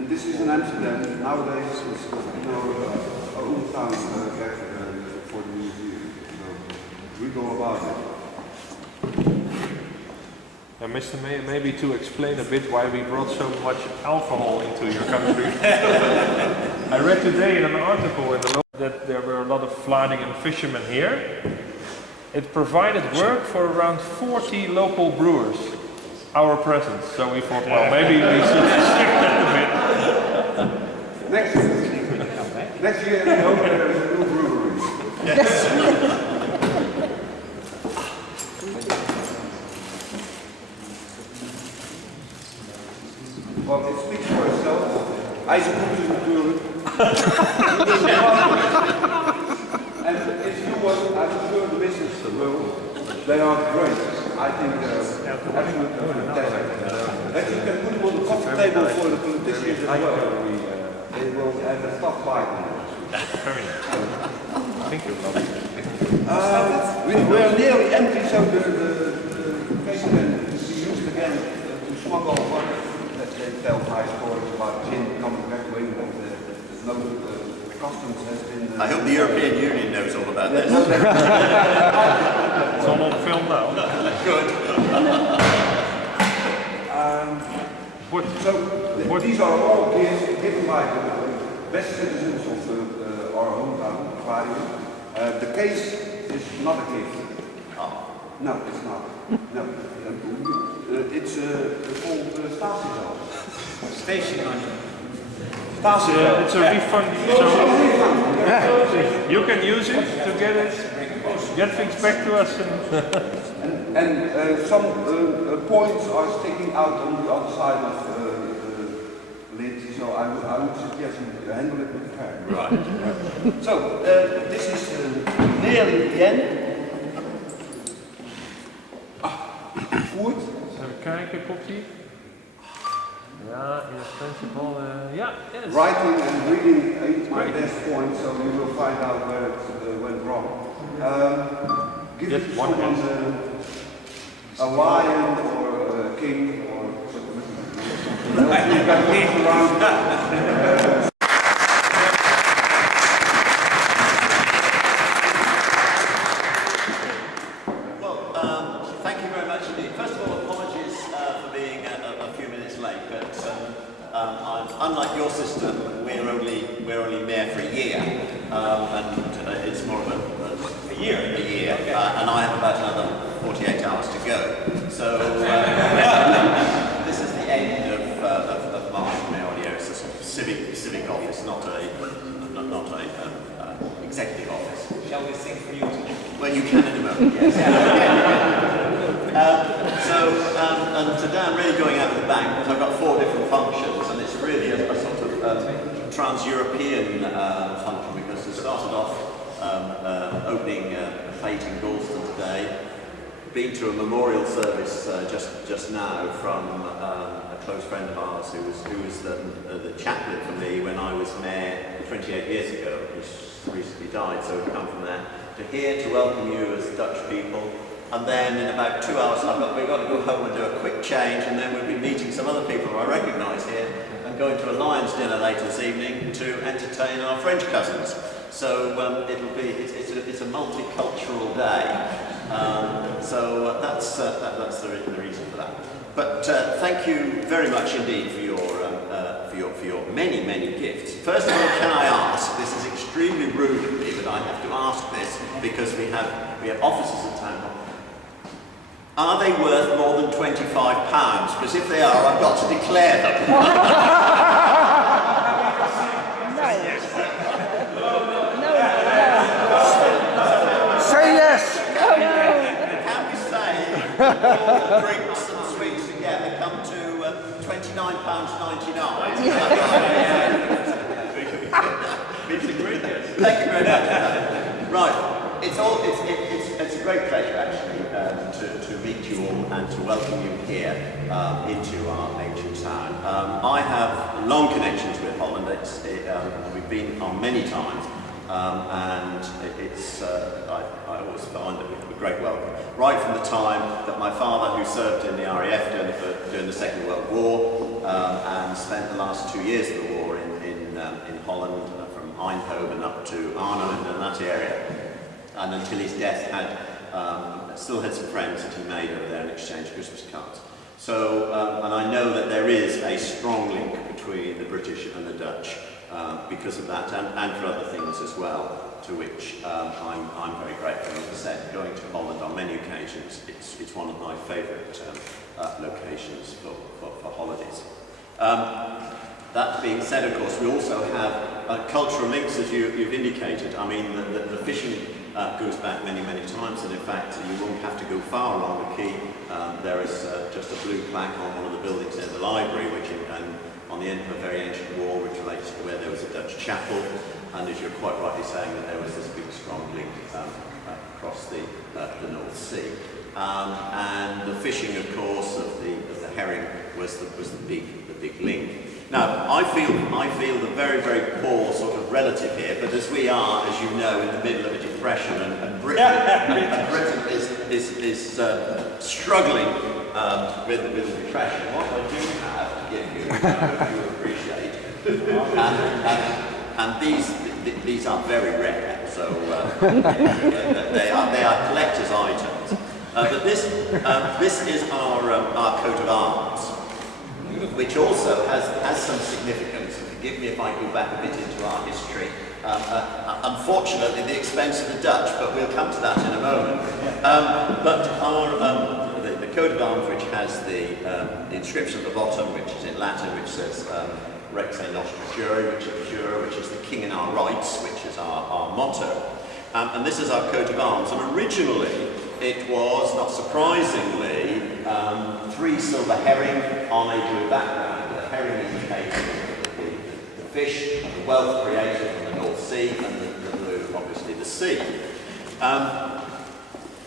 And this is in Amsterdam. Nowadays it's a hometown for the museum. So read all about it. Mr. Mayor, maybe to explain a bit why we brought so much alcohol into your country. I read today in an article in the law that there were a lot of flooding and fishermen here. It provided work for around 40 local brewers, our presence. So we thought, well, maybe we should restrict that a bit. Next year, we hope there is a new brewery. Yes. Well, it speaks for itself. IJsselmeer natuurlijk. And if you want, I'm sure the business will. They are great. I think absolutely fantastic. And you can put them on the coffee table for the politicians as well. They will have a tough fight. Very nice. Thank you. We are nearly empty, so the case can be used again to smuggle water. They tell high stories about gin coming back when no customs has been... I hope the European Union knows all about this. It's all on film now. Good. These are all gifts given by the best citizens of our hometown, Bavaria. The case is not a gift. No, it's not. No. It's called stadhuis. Station money. It's a refund. So you can use it to get things back to us. And some points are sticking out on the other side of the lid, so I would suggest you handle it with care. Right. So this is nearly the end. Goed. Even kijken, Poppy. Ja, in principle, yeah, yes. Writing and reading ain't my best point, so you will find out where it went wrong. Give it to someone, a lion or a king or something. You can move around. Thank you very much indeed. First of all, apologies for being a few minutes late, but unlike your sister, we're only mayor for a year, and it's more of a year, and I have about another 48 hours to go. So this is the end of my mayoral. It's a sort of civic office, not a executive office. Shall we sing for you today? Well, you can in a moment, yes. And today I'm really going out of the bank because I've got 4 different functions, and it's really a sort of trans-European function, because it started off opening a plate in Galston today, been to a memorial service just now from a close friend of ours who was the chaplain for me when I was mayor 28 years ago, who's recently died, so we've come from there to here to welcome you as Dutch people. And then in about 2 hours we've got to go home and do a quick change, and then we'll be meeting some other people who I recognise here and going to a Lions dinner later this evening to entertain our French cousins. So it's a multicultural day. So that's the reason for that. But thank you very much indeed for your many gifts. First of all, can I ask? This is extremely rude of me, but I have to ask this because we have officers at town hall. Are they worth more than £25? Because if they are, I've got to declare them. Say yes. Can we say all drinks and sweets together come to £29.99? We can agree there. Thank you very much. Right. It's a great pleasure actually to meet you all and to welcome you here into our ancient town. I have long connections with Holland. We've been on many times, and I always find that we have a great welcome. Right from the time that my father, who served in the RAF during the Second World War and spent the last 2 years of the war in Holland, from Eindhoven up to Arnhem and that area. And until his death, still had some friends that he made over there and exchanged Christmas cards. So, and I know that there is a strong link between the British and the Dutch because of that, and for other things as well, to which I'm very grateful. As I said, going to Holland on many occasions, it's one of my favourite locations for holidays. That being said, of course, we also have cultural links, as you've indicated. I mean, the fishing goes back many, many times, and in fact, you won't have to go far along the quay. There is just a blue plaque on one of the buildings in the library, on the end of a very ancient wall, which relates to where there was a Dutch chapel, and as you're quite rightly saying, that there was this big, strong link across the North Sea. And the fishing, of course, of the herring was the big link. Now, I feel the very, very poor sort of relative here, but as we are, as you know, in the middle of a depression, and Britain is struggling with the depression. What I do have to give you, I hope you appreciate, and these are very rare, so they are collector's items. But this is our coat of arms, which also has some significance. And forgive me if I go back a bit into our history. Unfortunately, the expense of the Dutch, but we'll come to that in a moment. But the coat of arms, which has the inscription at the bottom, which is in Latin, which says Rex Nostra Jure, which is the king in our rights, which is our motto. And this is our coat of arms. And originally, it was, not surprisingly, 3 silver herring on a blue background. The herring indicating the fish, the wealth created from the North Sea, and the blue, obviously, the sea.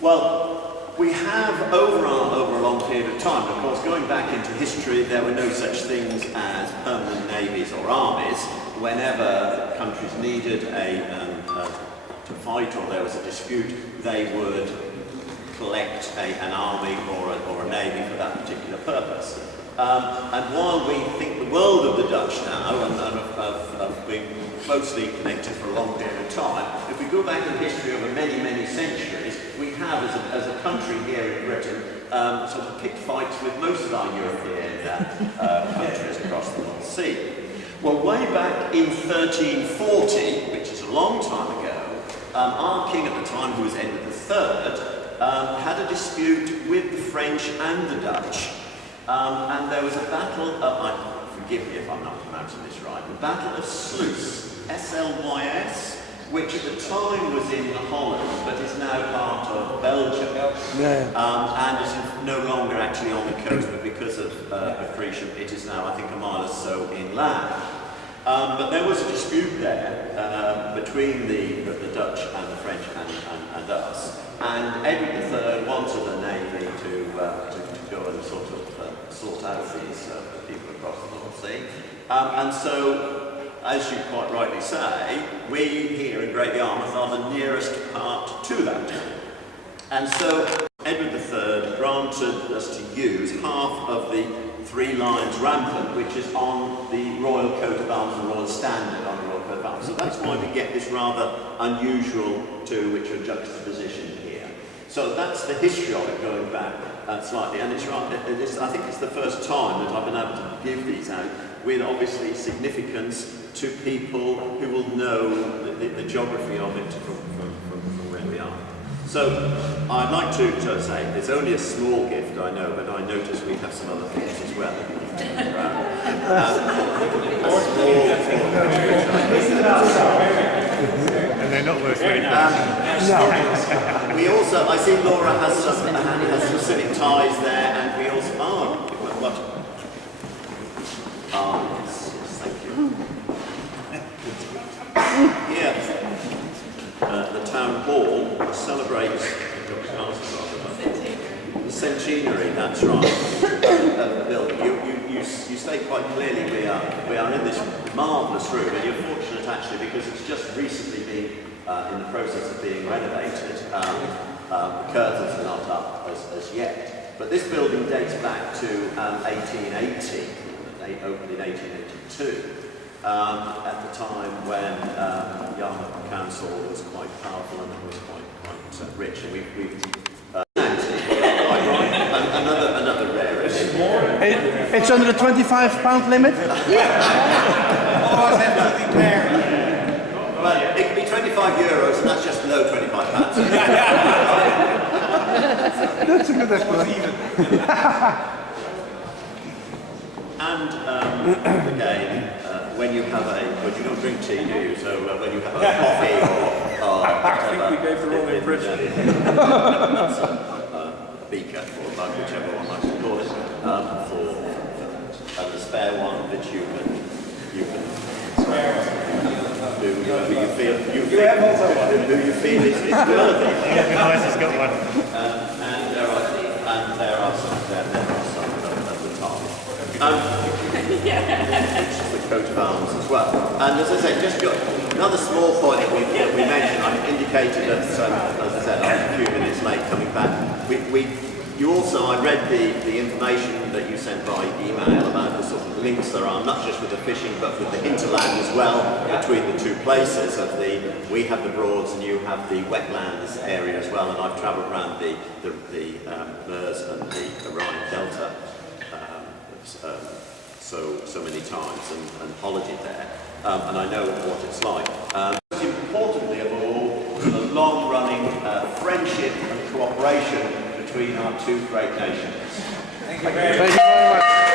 Well, we have, over a long period of time, of course, going back into history, there were no such things as permanent navies or armies. Whenever countries needed to fight or there was a dispute, they would collect an army or a navy for that particular purpose. And while we think the world of the Dutch now, and have been closely connected for a long period of time, if we go back in history over many, many centuries, we have, as a country here in Britain, sort of picked fights with most of our European countries across the North Sea. Well, way back in 1340, which is a long time ago, our king at the time, who was Edward III, had a dispute with the French and the Dutch, and there was a battle of, forgive me if I'm not pronouncing this right, the Battle of Sluis, S-L-Y-S, which at the time was in Holland, but is now part of Belgium, and is no longer actually on the coast, but because of accretion, it is now, I think, a mile or so inland. But there was a dispute there between the Dutch and the French and us. And Edward III wanted a navy to go and sort of sort out these people across the North Sea. And so, as you quite rightly say, we here in Great Yarmouth are the nearest part to that. And so Edward III granted us to use half of the 3 lines rampant, which is on the Royal Coat of Arms, the Royal Standard on the Royal Coat of Arms. So that's why we get this rather unusual two, which are juxtaposition here. So that's the history of it going back slightly, and it's right. I think it's the first time that I've been able to give these out with obviously significance to people who will know the geography of it from where we are. So I'd like to say it's only a small gift, I know, but I notice we have some other things as well. And they're not worth very We also, I see Laura has some civic ties there, and we also, yes, thank you. Here, the town hall celebrates the centenary, that's right. Bill, you state quite clearly we are in this marvellous room, and you're fortunate actually because it's just recently been in the process of being renovated. The curtains are not up as yet. But this building dates back to 1880, they opened in 1882, at the time when Yarmouth Council was quite powerful and was quite rich. And another rarity. It's under the £25 limit? Always have to declare. Well, it can be €25 and that's just below £25. That's a good explanation. And again, when you have but you don't drink tea, do you? So when you have a coffee or I think we gave the wrong impression. That's a beaker or a mug, whichever one likes to call it, for the spare one that you can do whatever you feel is worthy. Nice, he's got one. And there are some at the top. The coat of arms as well. And as I say, just got another small point that we mentioned. I indicated that, as I said, I'm a few minutes late coming back. I read the information that you sent by email about the sort of links there are, not just with the fishing, but with the hinterland as well, between the two places. We have the Broads and you have the wetlands area as well, and I've travelled around the Meuse and the Rhine Delta so many times and holidayed there, and I know what it's like. Most importantly of all, the long-running friendship and cooperation between our two great nations. Thank you very much.